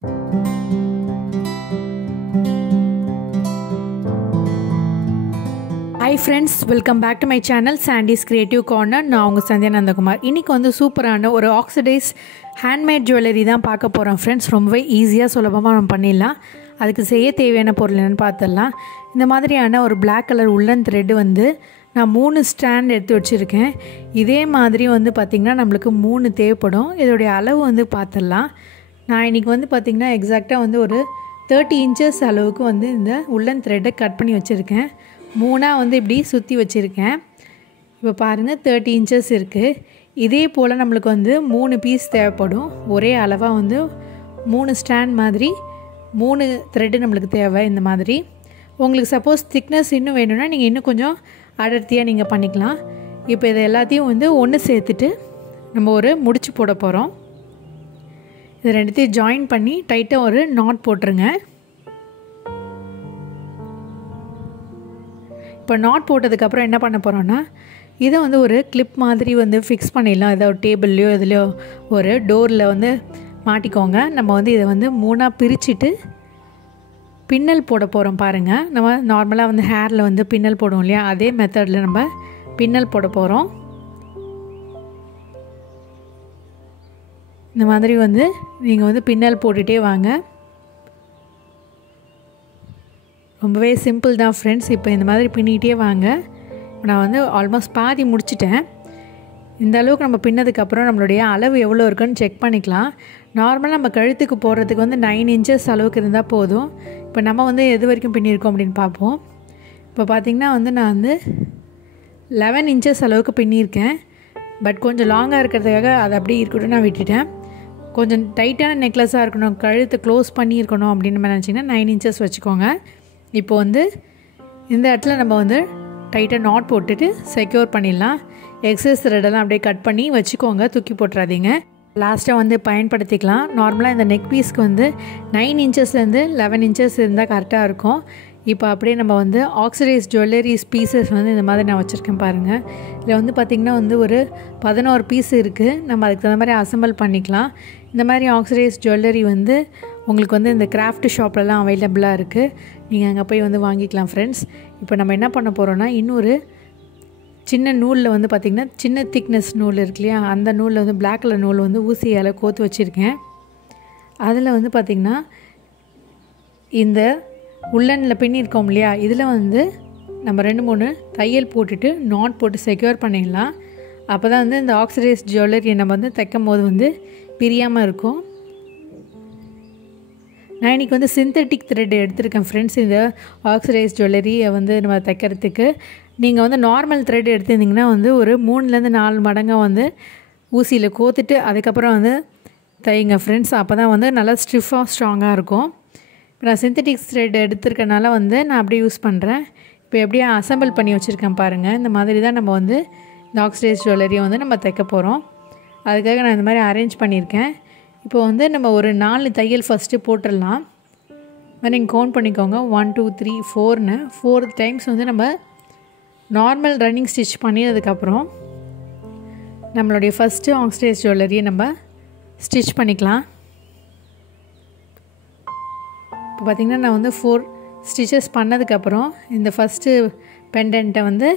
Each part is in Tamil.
Hi friends, welcome back to my channel Sandy's Creative Corner. நான் உங்கள் சந்தியா நந்தகுமார். இன்றைக்கி வந்து சூப்பரான ஒரு oxidised handmade jewellery தான் பார்க்க போகிறோம் ஃப்ரெண்ட்ஸ். ரொம்பவே ஈஸியாக சுலபமாக நம்ம பண்ணிடலாம். அதுக்கு செய்ய தேவையான பொருள் என்னென்னு பார்த்துடலாம். இந்த மாதிரியான ஒரு பிளாக் கலர் உள்ளன் த்ரெட் வந்து நான் 3 ஸ்டாண்ட் எடுத்து வச்சுருக்கேன். இதே மாதிரி வந்து பார்த்திங்கன்னா நம்மளுக்கு 3 தேவைப்படும். இதோடைய அளவு வந்து பார்த்துடலாம். நான் இன்றைக்கி வந்து பார்த்திங்கன்னா எக்ஸாக்டாக வந்து ஒரு 30 இன்ச்சஸ் அளவுக்கு வந்து இந்த உள்ளன் த்ரெட்டை கட் பண்ணி வச்சுருக்கேன். 3ஆக வந்து இப்படி சுற்றி வச்சுருக்கேன். இப்போ பாருங்கள் 30 இன்ச்சஸ் இருக்குது. இதே போல் நம்மளுக்கு வந்து 3 பீஸ் தேவைப்படும். ஒரே அளவாக வந்து 3 ஸ்டாண்ட் மாதிரி 3 த்ரெட்டு நம்மளுக்கு தேவை. இந்த மாதிரி உங்களுக்கு சப்போஸ் திக்னஸ் இன்னும் வேணும்னா நீங்கள் இன்னும் கொஞ்சம் அடர்த்தியாக நீங்கள் பண்ணிக்கலாம். இப்போ இதை எல்லாத்தையும் வந்து ஒன்று சேர்த்துட்டு நம்ம ஒரு முடிச்சு போட போகிறோம். இது ரெண்டுத்தையும் ஜாயின் பண்ணி டைட்டாக ஒரு நாட் போட்டுருங்க. இப்போ நாட் போட்டதுக்கப்புறம் என்ன பண்ண போகிறோன்னா இதை வந்து ஒரு கிளிப் மாதிரி வந்து ஃபிக்ஸ் பண்ணிடலாம். ஏதோ ஒரு டேபிள்லையோ இதுலையோ ஒரு டோரில் வந்து மாட்டிக்கோங்க. நம்ம வந்து இதை வந்து 3ஆக பிரிச்சுட்டு பின்னல் போட போகிறோம். பாருங்கள், நம்ம நார்மலாக வந்து ஹேரில் வந்து பின்னல் போடுவோம் இல்லையா, அதே மெத்தடில் நம்ம பின்னல் போட போகிறோம். இந்த மாதிரி வந்து நீங்கள் வந்து பின்னல் போட்டுகிட்டே வாங்க. ரொம்பவே சிம்பிள் தான் ஃப்ரெண்ட்ஸ். இப்போ இந்த மாதிரி பின்னிகிட்டே வாங்க. நான் வந்து ஆல்மோஸ்ட் பாதி முடிச்சிட்டேன். இந்த அளவுக்கு நம்ம பின்னதுக்கப்புறம் நம்மளுடைய அளவு எவ்வளோ இருக்குன்னு செக் பண்ணிக்கலாம். நார்மலாக நம்ம கழுத்துக்கு போடுறதுக்கு வந்து 9 இன்ச்சஸ் அளவுக்கு இருந்தால் போதும். இப்போ நம்ம வந்து எது வரைக்கும் பின்னியிருக்கோம் அப்படின்னு பார்ப்போம். இப்போ பார்த்திங்கன்னா வந்து நான் வந்து 11 இன்ச்சஸ் அளவுக்கு பின்னியிருக்கேன். பட் கொஞ்சம் லாங்காக இருக்கிறதுக்காக அதை அப்படியே இருக்கட்டும் நான் விட்டுட்டேன். கொஞ்சம் டைட்டான நெக்லஸாக இருக்கணும், கழுத்தை க்ளோஸ் பண்ணியிருக்கணும் அப்படின்னு நம்ம நினச்சிங்கன்னா 9 இன்ச்சஸ் வச்சுக்கோங்க. இப்போ வந்து இந்த இடத்துல நம்ம வந்து டைட்டாக நாட் போட்டுட்டு செக்யூர் பண்ணிடலாம். எக்ஸஸ் த்ரெடெல்லாம் அப்படியே கட் பண்ணி வச்சுக்கோங்க, தூக்கி போட்டுறாதீங்க. லாஸ்ட்டாக வந்து பயன்படுத்திக்கலாம். நார்மலாக இந்த நெக் பீஸ்க்கு வந்து 9 இன்ச்சஸ்லேருந்து 11 இன்ச்சஸ் இருந்தால் கரெக்டாக இருக்கும். இப்போ அப்படியே நம்ம வந்து ஆக்சிடைஸ்ட் ஜுவல்லரிஸ் பீசஸ் வந்து இந்த மாதிரி நான் வச்சுருக்கேன் பாருங்கள். இதில் வந்து பார்த்திங்கன்னா வந்து ஒரு 11 பீஸ் இருக்குது. நம்ம அதுக்கு தகுந்த மாதிரி அசம்பிள் பண்ணிக்கலாம். இந்த மாதிரி ஆக்சிடைஸ்ட் ஜுவல்லரி வந்து உங்களுக்கு வந்து இந்த கிராஃப்ட் ஷாப்லலாம் அவைலபிளாக இருக்குது. நீங்கள் அங்கே போய் வந்து வாங்கிக்கலாம் ஃப்ரெண்ட்ஸ். இப்போ நம்ம என்ன பண்ண போகிறோன்னா இன்னொரு சின்ன நூலில் வந்து பார்த்திங்கன்னா சின்ன திக்னஸ் நூல் இருக்கு இல்லையா, அந்த நூலில் வந்து பிளாக் கலர் நூல் வந்து ஊசியால் கோத்து வச்சுருக்கேன். அதில் வந்து பார்த்திங்கன்னா இந்த உள்ளனில் பின்னிருக்கோம் இல்லையா, இதில் வந்து நம்ம 2-3 தையல் போட்டுட்டு நாட் போட்டு செக்யூர் பண்ணிடலாம். அப்போ தான் வந்து இந்த ஆக்சிடைஸ்ட் ஜுவல்லரியை நம்ம வந்து தைக்கும் போது வந்து பிரியாமல் இருக்கும். நான் இன்றைக்கி வந்து சிந்தட்டிக் த்ரெட் எடுத்திருக்கேன் ஃப்ரெண்ட்ஸ். இந்த ஆக்சிடைஸ்ட் ஜுவல்லரியை வந்து நம்ம தைக்கிறதுக்கு நீங்கள் வந்து நார்மல் த்ரெட் எடுத்திருந்திங்கன்னா வந்து ஒரு 3லேருந்து 4 மடங்காக வந்து ஊசியில் கோத்துட்டு அதுக்கப்புறம் வந்து தைங்க ஃப்ரெண்ட்ஸ். அப்போ தான் வந்து நல்லா ஸ்டிஃபாக ஸ்ட்ராங்காக இருக்கும். இப்போ நான் சிந்தட்டிக் த்ரெட் எடுத்துருக்கனால வந்து நான் அப்படியே யூஸ் பண்ணுறேன். இப்போ எப்படியே அசம்பிள் பண்ணி வச்சுருக்கேன் பாருங்கள். இந்த மாதிரி தான் நம்ம வந்து இந்த ஆக்சிடைஸ்ட் ஜுவல்லரியை வந்து நம்ம தைக்க போகிறோம். அதுக்காக நான் இந்த மாதிரி அரேஞ்ச் பண்ணியிருக்கேன். இப்போ வந்து நம்ம ஒரு 4 தையல் ஃபஸ்ட்டு போட்டுடலாம். அதை நீங்கள் கவுண்ட் பண்ணிக்கோங்க. 1 2 3 4ன்னு 4 டைம்ஸ் வந்து நம்ம நார்மல் ரன்னிங் ஸ்டிச் பண்ணியதுக்கப்புறம் நம்மளுடைய ஃபஸ்ட்டு ஆக்சிடைஸ்ட் ஜுவல்லரியை நம்ம ஸ்டிச் பண்ணிக்கலாம். இப்போ பார்த்திங்கன்னா நான் வந்து 4 ஸ்டிச்சஸ் பண்ணதுக்கப்புறம் இந்த ஃபஸ்ட்டு பெண்டன்ட்டை வந்து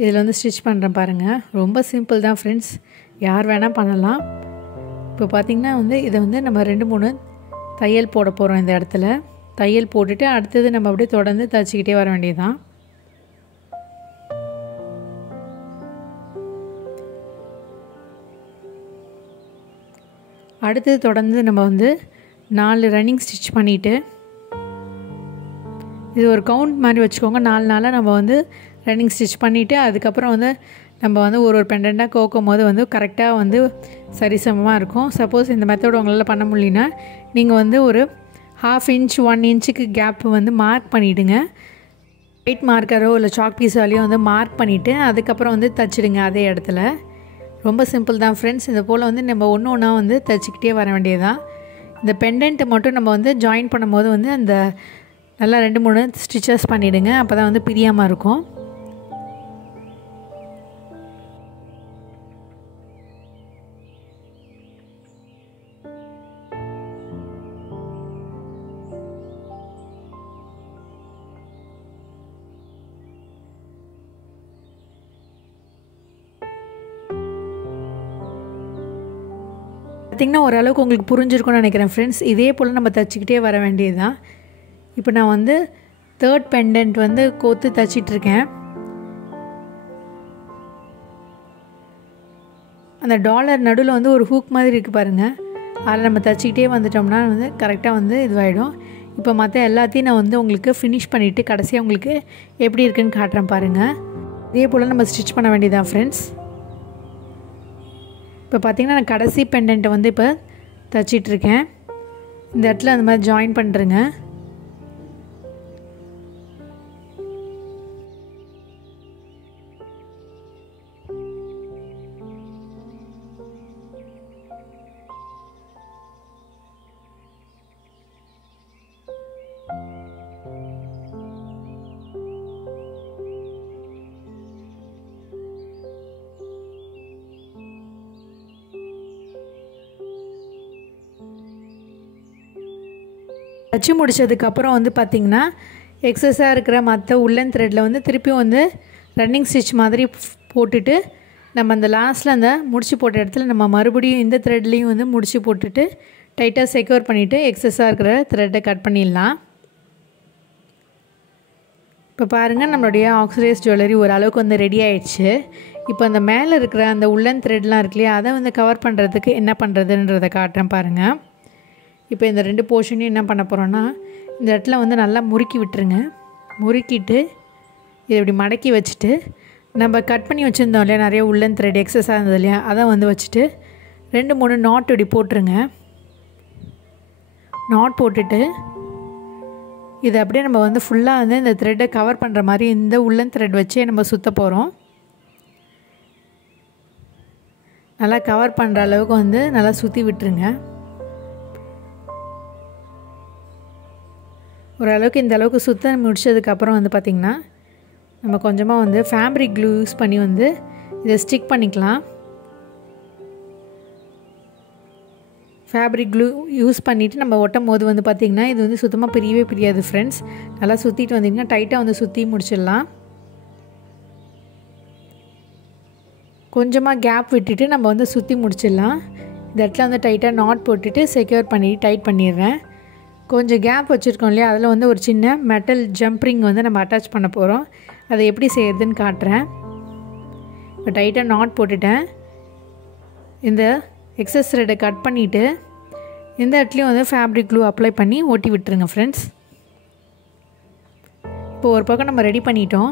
இதில் வந்து ஸ்டிச் பண்ணுறேன் பாருங்கள். ரொம்ப சிம்பிள் தான் ஃப்ரெண்ட்ஸ், யார் வேணால் பண்ணலாம். இப்போ பார்த்திங்கன்னா வந்து இதை வந்து நம்ம 2-3 தையல் போட போகிறோம். இந்த இடத்துல தையல் போட்டுட்டு அடுத்தது நம்ம அப்படியே தொடர்ந்து தைச்சிக்கிட்டே வர வேண்டியதுதான். அடுத்தது தொடர்ந்து நம்ம வந்து 4 ரன்னிங் ஸ்டிச் பண்ணிவிட்டு இது ஒரு கவுண்ட் மாதிரி வச்சுக்கோங்க. 4 நாளாக நம்ம வந்து ரன்னிங் ஸ்டிச் பண்ணிவிட்டு அதுக்கப்புறம் வந்து நம்ம வந்து ஒரு பெண்டண்ட்டாக கோக்கும் போது வந்து கரெக்டாக வந்து சரிசமமாக இருக்கும். சப்போஸ் இந்த மெத்தட் உங்களால் பண்ண முடியலனா நீங்கள் வந்து ஒரு 1/2 இன்ச் 1 இன்ச்சுக்கு கேப் வந்து மார்க் பண்ணிவிடுங்க. ஒயிட் மார்க்கரோ இல்லை சாக் பீஸாலேயோ வந்து மார்க் பண்ணிவிட்டு அதுக்கப்புறம் வந்து தைச்சிடுங்க அதே இடத்துல. ரொம்ப சிம்பிள் தான் ஃப்ரெண்ட்ஸ். இது போல் வந்து நம்ம ஒன்று ஒன்றா வந்து தைச்சிக்கிட்டே வர வேண்டியதுதான். இந்த பெண்டன்ட்டை மட்டும் நம்ம வந்து ஜாயின் பண்ணும்போது வந்து அந்த நல்லா 2-3 ஸ்டிச்சஸ் பண்ணிவிடுங்க. அப்போ தான் வந்து பிரியாமல் இருக்கும். பார்த்திங்கன்னா ஓரளவுக்கு உங்களுக்கு புரிஞ்சிருக்கும்னு நினைக்கிறேன் ஃப்ரெண்ட்ஸ். இதே போல் நம்ம தைச்சிக்கிட்டே வர வேண்டியது தான். இப்போ நான் வந்து 3rd பெண்டன்ட் வந்து கோத்து தைச்சிட்ருக்கேன். அந்த டாலர் நடுவில் வந்து ஒரு ஹூக் மாதிரி இருக்குது பாருங்கள். அதில் நம்ம தைச்சிக்கிட்டே வந்துட்டோம்னா வந்து கரெக்டாக வந்து இதுவாகிடும். இப்போ மற்ற எல்லாத்தையும் நான் வந்து உங்களுக்கு ஃபினிஷ் பண்ணிவிட்டு கடைசியாக உங்களுக்கு எப்படி இருக்குதுன்னு காட்டுறேன் பாருங்கள். இதே போல் நம்ம ஸ்டிச் பண்ண வேண்டியதான் ஃப்ரெண்ட்ஸ். இப்போ பார்த்திங்கன்னா நான் கடைசி பெண்டன்ட்டை வந்து இப்போ தைச்சிட்ருக்கேன். இந்த இடத்துல அந்த மாதிரி ஜாயின் பண்ணுறேங்க. தச்சு முடித்ததுக்கப்புறம் வந்து பார்த்திங்கன்னா எக்ஸஸாக இருக்கிற மற்ற உள்ளன் த்ரெட்டில் வந்து திருப்பியும் வந்து ரன்னிங் ஸ்டிச் மாதிரி போட்டுட்டு நம்ம அந்த லாஸ்ட்டில் அந்த முடிச்சு போட்ட இடத்துல நம்ம மறுபடியும் இந்த த்ரெட்லேயும் வந்து முடிச்சு போட்டுட்டு டைட்டாக செக்யூர் பண்ணிவிட்டு எக்ஸஸாக இருக்கிற த்ரெட்டை கட் பண்ணிடலாம். இப்போ பாருங்கள் நம்மளுடைய ஆக்சிடைஸ்ட் ஜுவல்லரி ஓரளவுக்கு வந்து ரெடி ஆகிடுச்சு. இப்போ அந்த மேலே இருக்கிற அந்த உள்ளன் த்ரெட்லாம் இருக்கு இல்லையா, அதை வந்து கவர் பண்ணுறதுக்கு என்ன பண்ணுறதுன்றதை காட்டுறேன் பாருங்கள். இப்போ இந்த 2 போர்ஷனையும் என்ன பண்ண போகிறோன்னா இந்த இடத்துல வந்து நல்லா முறுக்கி விட்டுருங்க. முறுக்கிட்டு இதை இப்படி மடக்கி வச்சுட்டு நம்ம கட் பண்ணி வச்சுருந்தோம் இல்லையா நிறைய உள்ளன் த்ரெட் எக்ஸஸாக இருந்தது இல்லையா, அதை வந்து வச்சுட்டு 2-3 நாட் இப்படி போட்டுருங்க. நாட் போட்டுட்டு இதை அப்படியே நம்ம வந்து ஃபுல்லாக வந்து இந்த த்ரெட்டை கவர் பண்ணுற மாதிரி இந்த உள்ளன் த்ரெட் வச்சே நம்ம சுற்ற போகிறோம். நல்லா கவர் பண்ணுற அளவுக்கு வந்து நல்லா சுற்றி விட்டுருங்க. ஓரளவுக்கு இந்த அளவுக்கு சுத்த முடிச்சதுக்கப்புறம் வந்து பார்த்திங்கன்னா நம்ம கொஞ்சமாக வந்து ஃபேப்ரிக் க்ளூ யூஸ் பண்ணி வந்து இதை ஸ்டிக் பண்ணிக்கலாம். ஃபேப்ரிக் க்ளூ யூஸ் பண்ணிவிட்டு நம்ம ஒட்டும் போது வந்து பார்த்திங்கன்னா இது வந்து சுத்தமாக பிரியவே பிரியாது ஃப்ரெண்ட்ஸ். நல்லா சுற்றிட்டு வந்திங்கன்னா டைட்டாக வந்து சுற்றி முடிச்சிடலாம். கொஞ்சமாக கேப் விட்டுட்டு நம்ம வந்து சுற்றி முடிச்சிடலாம். இந்த இடத்துல வந்து டைட்டாக நாட் போட்டுட்டு செக்யூர் பண்ணி டைட் பண்ணிடுறேன். கொஞ்சம் கேப் வச்சுருக்கோம் இல்லையா, அதில் வந்து ஒரு சின்ன மெட்டல் ஜம்ப்ரிங் வந்து நம்ம அட்டாச் பண்ண போகிறோம். அதை எப்படி செய்கிறதுன்னு காட்டுறேன். இப்போ டைட்டாக நாட் போட்டுட்டேன். இந்த எக்ஸஸ் த்ரெட்டை கட் பண்ணிவிட்டு இந்த இடத்துலையும் வந்து ஃபேப்ரிக் க்ளூ அப்ளை பண்ணி ஓட்டி விட்டுருங்க ஃப்ரெண்ட்ஸ். இப்போ ஒரு பக்கம் நம்ம ரெடி பண்ணிட்டோம்.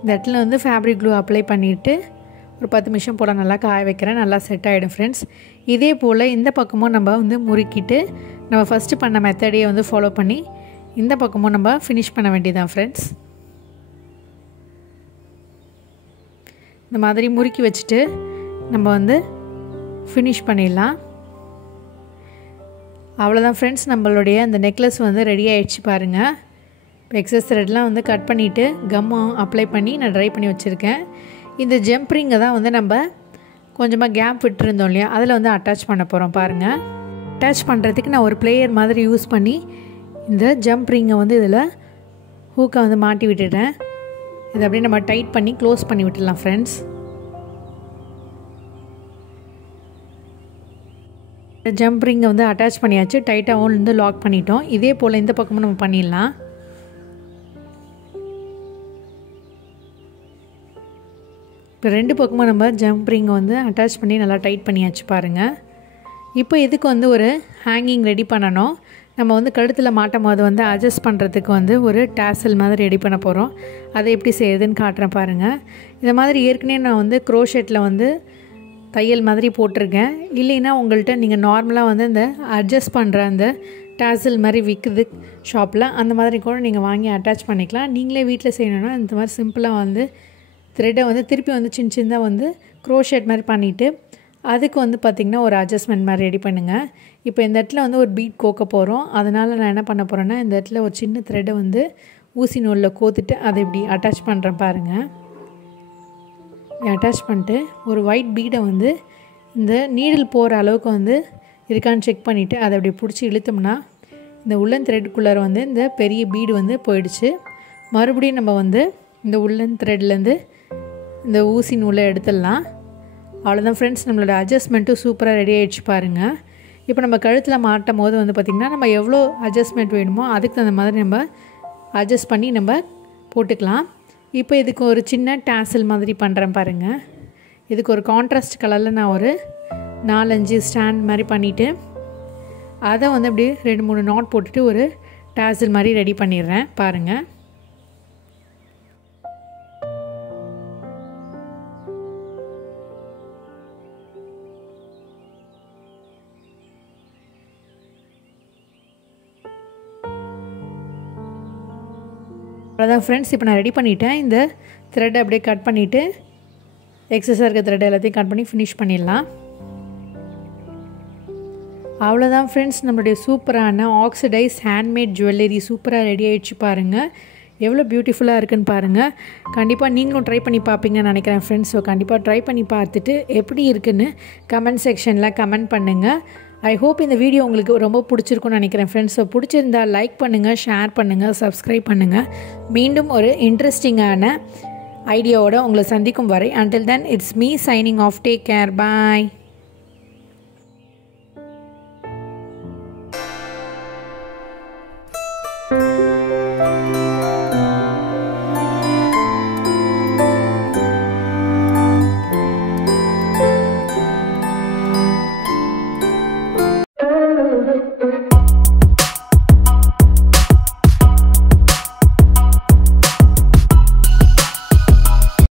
இந்த இடத்துல வந்து ஃபேப்ரிக் க்ளூ அப்ளை பண்ணிவிட்டு ஒரு 10 நிமிஷம் போல் நல்லா காய வைக்கிறேன். நல்லா செட் ஆகிடும் ஃப்ரெண்ட்ஸ். இதே போல் இந்த பக்கமும் நம்ம வந்து முறுக்கிட்டு நம்ம ஃபஸ்ட்டு பண்ண மெத்தடையே வந்து ஃபாலோ பண்ணி இந்த பக்கமும் நம்ம ஃபினிஷ் பண்ண வேண்டியதான் ஃப்ரெண்ட்ஸ். இந்த மாதிரி முறுக்கி வச்சுட்டு நம்ம வந்து ஃபினிஷ் பண்ணிடலாம். அவ்வளோதான் ஃப்ரெண்ட்ஸ், நம்மளுடைய அந்த நெக்லஸ் வந்து ரெடி ஆகிடுச்சு பாருங்கள். இப்போ எக்ஸஸ் த்ரெட்லாம் வந்து கட் பண்ணிவிட்டு கம்மு அப்ளை பண்ணி நான் ட்ரை பண்ணி வச்சுருக்கேன். இந்த ஜம்ப்ரிங்கை தான் வந்து நம்ம கொஞ்சமாக கேப் விட்டுருந்தோம் இல்லையா, அதில் வந்து அட்டாச் பண்ண போகிறோம் பாருங்கள். அட்டாச் பண்ணுறதுக்கு நான் ஒரு பிளேயர் மாதிரி யூஸ் பண்ணி இந்த ஜம்ப்ரிங்கை வந்து இதில் ஹூக்கை வந்து மாட்டி விட்டுட்டேன். இதை அப்படியே நம்ம டைட் பண்ணி க்ளோஸ் பண்ணி விட்டுடலாம் ஃப்ரெண்ட்ஸ். ஜம்ப்ரிங்கை வந்து அட்டாச் பண்ணியாச்சு. டைட்டாகவும் வந்து லாக் பண்ணிட்டோம். இதே போல் இந்த பக்கமும் நம்ம பண்ணிடலாம். இப்போ 2 பக்கமும் நம்ம ஜம்ப்ரிங்கை வந்து அட்டாச் பண்ணி நல்லா டைட் பண்ணியாச்சு பாருங்கள். இப்போ இதுக்கு வந்து ஒரு ஹேங்கிங் ரெடி பண்ணணும். நம்ம வந்து கழுத்தில் மாட்டும் போது வந்து அட்ஜஸ்ட் பண்ணுறதுக்கு வந்து ஒரு டேசல் மாதிரி ரெடி பண்ண போகிறோம். அதை எப்படி செய்யுதுன்னு காட்டுறேன் பாருங்கள். இந்த மாதிரி ஏற்கனவே நான் வந்து க்ரோஷெட்டில் வந்து தையல் மாதிரி போட்டிருக்கேன். இல்லைன்னா உங்கள்கிட்ட நீங்கள் நார்மலாக வந்து இந்த அட்ஜஸ்ட் பண்ணுற அந்த டேசல் மாதிரி விற்குது ஷாப்பில், அந்த மாதிரி கூட நீங்கள் வாங்கி அட்டாச் பண்ணிக்கலாம். நீங்களே வீட்டில் செய்யணுன்னா இந்த மாதிரி சிம்பிளாக வந்து த்ரெட்டை வந்து திருப்பி வந்து சின்ன சின்னதாக வந்து க்ரோஷெட் மாதிரி பண்ணிவிட்டு அதுக்கு வந்து பார்த்திங்கன்னா ஒரு அட்ஜஸ்ட்மெண்ட் மாதிரி ரெடி பண்ணுங்கள். இப்போ இந்த இடத்துல வந்து ஒரு பீட் கோக்க போகிறோம். அதனால் நான் என்ன பண்ண போகிறேன்னா இந்த இடத்துல ஒரு சின்ன த்ரெட்டை வந்து ஊசி நூலில் கோத்துட்டு அதை இப்படி அட்டாச் பண்ணுறேன் பாருங்கள். அட்டாச் பண்ணிட்டு ஒரு ஒயிட் பீடை வந்து இந்த நீடில் போகிற அளவுக்கு வந்து இருக்கான்னு செக் பண்ணிவிட்டு அதை அப்படி பிடிச்சி இழுத்தோம்னா இந்த உள்ளன் த்ரெட்டுக்குள்ளார வந்து இந்த பெரிய பீடு வந்து போயிடுச்சு. மறுபடியும் நம்ம வந்து இந்த உள்ளன் த்ரெட்லேருந்து இந்த ஊசி நூலை எடுத்துடலாம். அவ்வளோதான் ஃப்ரெண்ட்ஸ், நம்மளோட அட்ஜஸ்ட்மெண்ட்டும் சூப்பராக ரெடி ஆகிடுச்சு பாருங்கள். இப்போ நம்ம கழுத்தில் மாட்டும் போது வந்து பார்த்திங்கன்னா நம்ம எவ்வளோ அட்ஜஸ்ட்மெண்ட் வேணுமோ அதுக்கு தகுந்த மாதிரி நம்ம அட்ஜஸ்ட் பண்ணி நம்ம போட்டுக்கலாம். இப்போ இதுக்கு ஒரு சின்ன டாசல் மாதிரி பண்ணுறேன் பாருங்கள். இதுக்கு ஒரு கான்ட்ராஸ்ட் கலரில் நான் ஒரு 4-5 ஸ்டாண்ட் மாதிரி பண்ணிவிட்டு அதை வந்து அப்படியே 2-3 நாட் போட்டுட்டு ஒரு டாசல் மாதிரி ரெடி பண்ணிடுறேன் பாருங்கள். அவ்வளோதான் ஃப்ரெண்ட்ஸ். இப்போ நான் ரெடி பண்ணிவிட்டேன். இந்த த்ரெட்டை அப்படியே கட் பண்ணிவிட்டு எக்ஸஸாக இருக்க த்ரெட் எல்லாத்தையும் கட் பண்ணி ஃபினிஷ் பண்ணிடலாம். அவ்வளோதான் ஃப்ரெண்ட்ஸ், நம்மளுடைய சூப்பரான ஆக்சிடைஸ் ஹேண்ட்மேட் ஜுவல்லரி சூப்பராக ரெடி ஆகிடுச்சு பாருங்கள். எவ்வளோ பியூட்டிஃபுல்லாக இருக்குன்னு பாருங்கள். கண்டிப்பாக நீங்களும் ட்ரை பண்ணி பார்ப்பீங்கன்னு நினைக்கிறேன் ஃப்ரெண்ட்ஸ். ஸோ கண்டிப்பாக ட்ரை பண்ணி பார்த்துட்டு எப்படி இருக்குன்னு கமெண்ட் செக்ஷனில் கமெண்ட் பண்ணுங்கள். ஐ ஹோப் இந்த வீடியோ உங்களுக்கு ரொம்ப பிடிச்சிருக்குன்னு நினைக்கிறேன் ஃப்ரெண்ட்ஸ். ஸோ பிடிச்சிருந்தா லைக் பண்ணுங்கள், ஷேர் பண்ணுங்கள், சப்ஸ்கிரைப் பண்ணுங்கள். மீண்டும் ஒரு இன்ட்ரெஸ்டிங்கான ஐடியாவோட உங்களை சந்திக்கும் வரை until then it's me signing off. Take care. Bye.